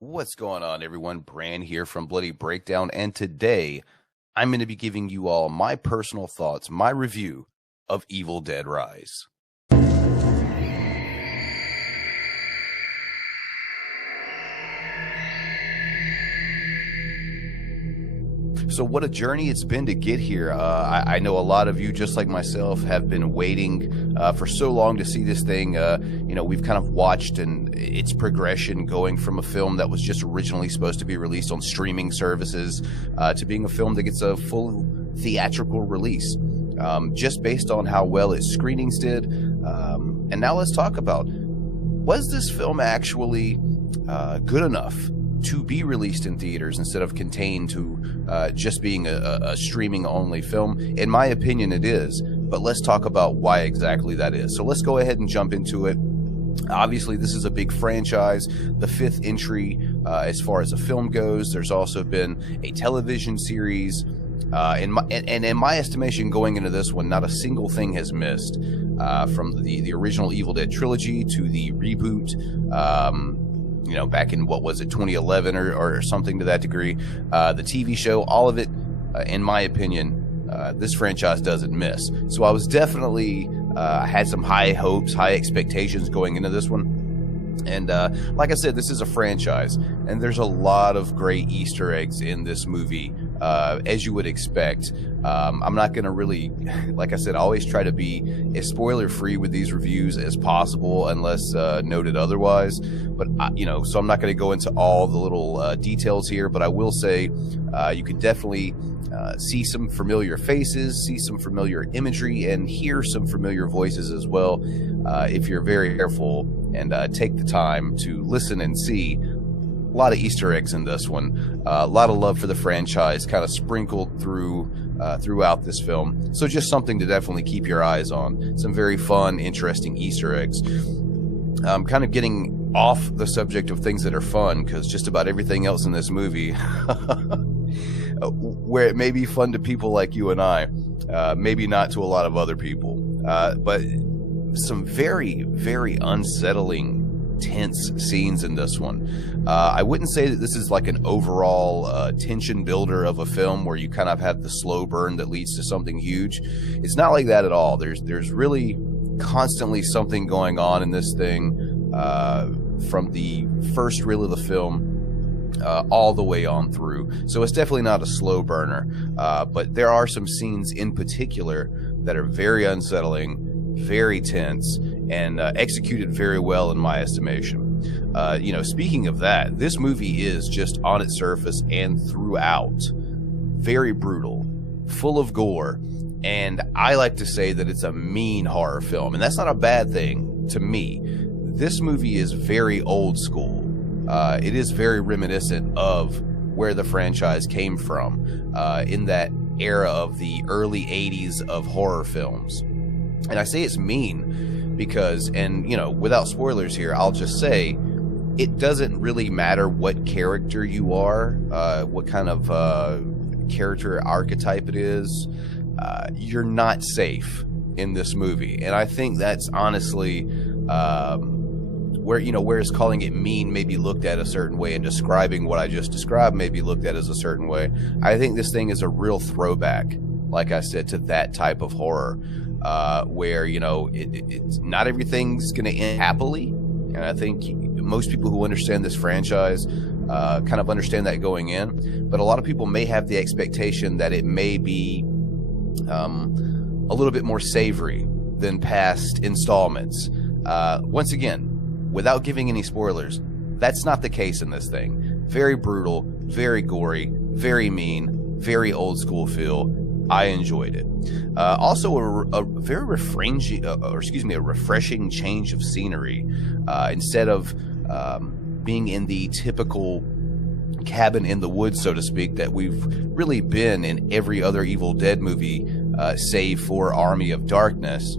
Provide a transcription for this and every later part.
What's going on, everyone? Bran here from Bloody Breakdown, and today I'm going to be giving you all my personal thoughts, my review of Evil Dead Rise. So what a journey it's been to get here. I know a lot of you, just like myself, have been waiting for so long to see this thing. We've kind of watched its progression going from a film that was just originally supposed to be released on streaming services to being a film that gets a full theatrical release, just based on how well its screenings did. And now let's talk about, was this film actually good enough to be released in theaters instead of contained to just being a streaming-only film? In my opinion, it is, but let's talk about why exactly that is. So let's go ahead and jump into it. Obviously, this is a big franchise, the fifth entry as far as a film goes. There's also been a television series. In my estimation, going into this one, not a single thing has missed, from the original Evil Dead trilogy to the reboot, back in, what was it, 2011 or something to that degree. The TV show, all of it, in my opinion, this franchise doesn't miss. So I was definitely, had some high hopes, high expectations going into this one. And like I said, this is a franchise, and there's a lot of great Easter eggs in this movie, as you would expect. I'm not going to really, like I said, I always try to be as spoiler-free with these reviews as possible, unless noted otherwise. But, so I'm not going to go into all the little details here, but I will say you can definitely see some familiar faces, see some familiar imagery, and hear some familiar voices as well, if you're very careful and take the time to listen and see. A lot of Easter eggs in this one, a lot of love for the franchise kind of sprinkled throughout this film. So just something to definitely keep your eyes on. Some very fun, interesting Easter eggs. Kind of getting off the subject of things that are fun, because just about everything else in this movie, where it may be fun to people like you and I, maybe not to a lot of other people, but some very, very unsettling, tense scenes in this one. I wouldn't say that this is like an overall tension builder of a film where you kind of have the slow burn that leads to something huge. It's not like that at all. There's really constantly something going on in this thing, from the first reel of the film all the way on through. So it's definitely not a slow burner, but there are some scenes in particular that are very unsettling, very tense, and executed very well in my estimation. Speaking of that, this movie is just on its surface and throughout very brutal, full of gore, and I like to say that it's a mean horror film, and that's not a bad thing to me. This movie is very old school. It is very reminiscent of where the franchise came from, in that era of the early 80s of horror films. And I say it's mean because, without spoilers here, I'll just say it doesn't really matter what character you are, what kind of character archetype it is. You're not safe in this movie. And I think that's honestly whereas calling it mean may be looked at a certain way and describing what I just described may be looked at as a certain way. I think this thing is a real throwback, like I said, to that type of horror. Where it's not everything's going to end happily, and I think most people who understand this franchise kind of understand that going in. But a lot of people may have the expectation that it may be a little bit more savory than past installments. Once again, without giving any spoilers, that's not the case in this thing. Very brutal, very gory, very mean, very old school feel. I enjoyed it. Also, a very refreshing change of scenery. Instead of being in the typical cabin in the woods, so to speak, that we've really been in every other Evil Dead movie, save for Army of Darkness,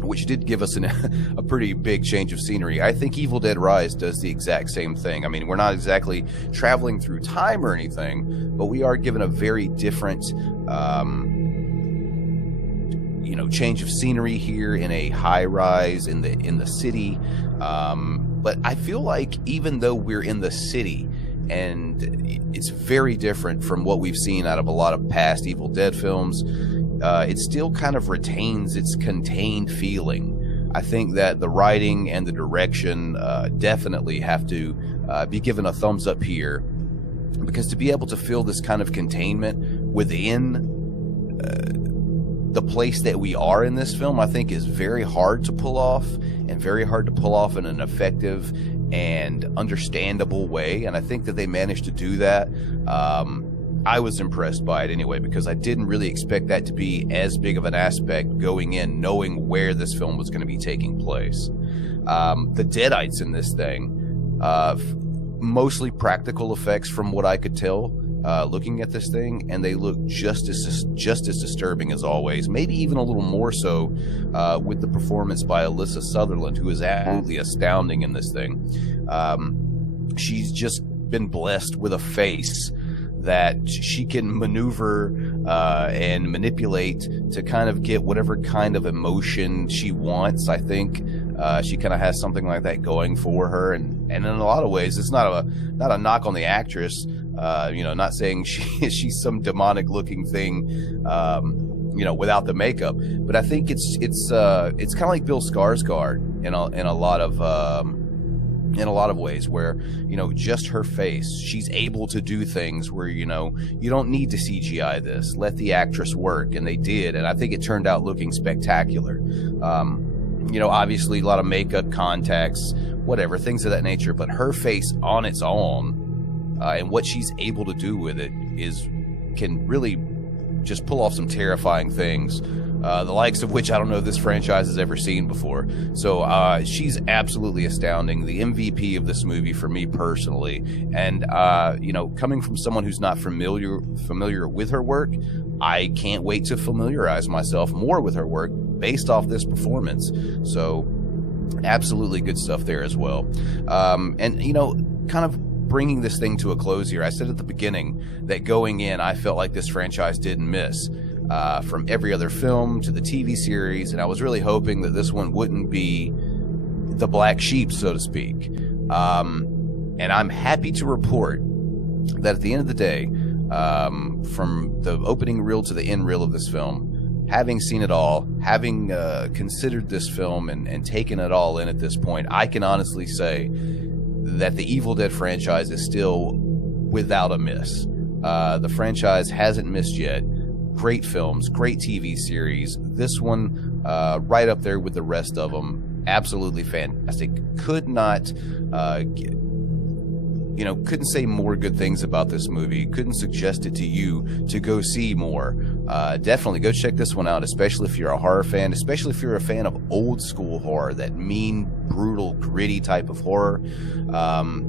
which did give us a pretty big change of scenery. I think Evil Dead Rise does the exact same thing. I mean, we're not exactly traveling through time or anything, but we are given a very different change of scenery here in a high rise in the city. But I feel like even though we're in the city, and it's very different from what we've seen out of a lot of past Evil Dead films, it still kind of retains its contained feeling. I think that the writing and the direction definitely have to be given a thumbs up here, because to be able to feel this kind of containment within the place that we are in this film, I think is very hard to pull off, and very hard to pull off in an effective and understandable way. And I think that they managed to do that. I was impressed by it anyway, because I didn't really expect that to be as big of an aspect going in, knowing where this film was going to be taking place. The Deadites in this thing, mostly practical effects from what I could tell, looking at this thing, and they look just as disturbing as always, maybe even a little more so with the performance by Alyssa Sutherland, who is absolutely astounding in this thing. She's just been blessed with a face that she can maneuver and manipulate to kind of get whatever kind of emotion she wants. I think she kind of has something like that going for her, and in a lot of ways, it's not a knock on the actress. Not saying she's some demonic looking thing, without the makeup, but I think it's kind of like Bill Skarsgård in a lot of ways, where just her face, she's able to do things where you don't need to CGI this, let the actress work, and they did, and I think it turned out looking spectacular. Obviously a lot of makeup, contacts, whatever, things of that nature, but her face on its own, and what she's able to do with it can really just pull off some terrifying things, the likes of which I don't know this franchise has ever seen before. So she's absolutely astounding, the MVP of this movie for me personally. And coming from someone who's not familiar with her work, I can't wait to familiarize myself more with her work based off this performance. So absolutely good stuff there as well. Kind of bringing this thing to a close here, I said at the beginning that going in, I felt like this franchise didn't miss from every other film to the TV series, and I was really hoping that this one wouldn't be the black sheep, so to speak. And I'm happy to report that at the end of the day, from the opening reel to the end reel of this film, having seen it all, having considered this film and taken it all in at this point, I can honestly say that the Evil Dead franchise is still without a miss. The franchise hasn't missed yet. Great films, great TV series. This one, right up there with the rest of them. Absolutely fantastic. Couldn't say more good things about this movie. Couldn't suggest it to you to go see more. Definitely go check this one out, especially if you're a horror fan, especially if you're a fan of old school horror, that mean, brutal, gritty type of horror.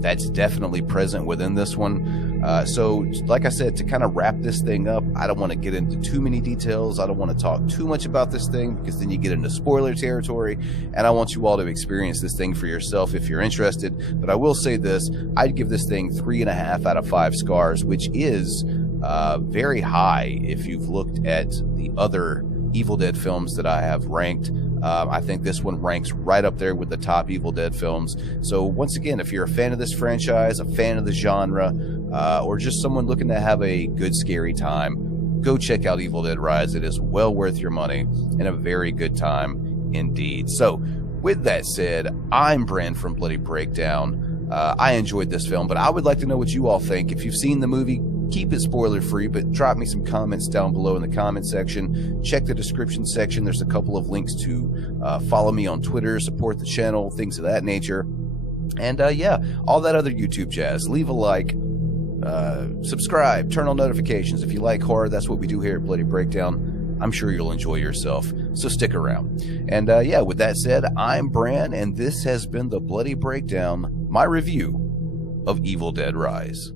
That's definitely present within this one. So, like I said, to kind of wrap this thing up, I don't want to get into too many details. I don't want to talk too much about this thing, because then you get into spoiler territory, and I want you all to experience this thing for yourself if you're interested. But I will say this, I'd give this thing 3.5 out of 5 scars, which is very high if you've looked at the other Evil Dead films that I have ranked. I think this one ranks right up there with the top Evil Dead films. So once again, if you're a fan of this franchise, a fan of the genre, or just someone looking to have a good scary time, go check out Evil Dead Rise. It is well worth your money and a very good time indeed. So with that said, I'm Brand from Bloody Breakdown. I enjoyed this film, but I would like to know what you all think. If you've seen the movie, keep it spoiler free, but drop me some comments down below in the comment section. Check the description section. There's a couple of links to follow me on Twitter, support the channel, things of that nature. And yeah, all that other YouTube jazz. Leave a like, subscribe, turn on notifications. If you like horror, that's what we do here at Bloody Breakdown. I'm sure you'll enjoy yourself, so stick around. And yeah, with that said, I'm Bran, and this has been the Bloody Breakdown, my review of Evil Dead Rise.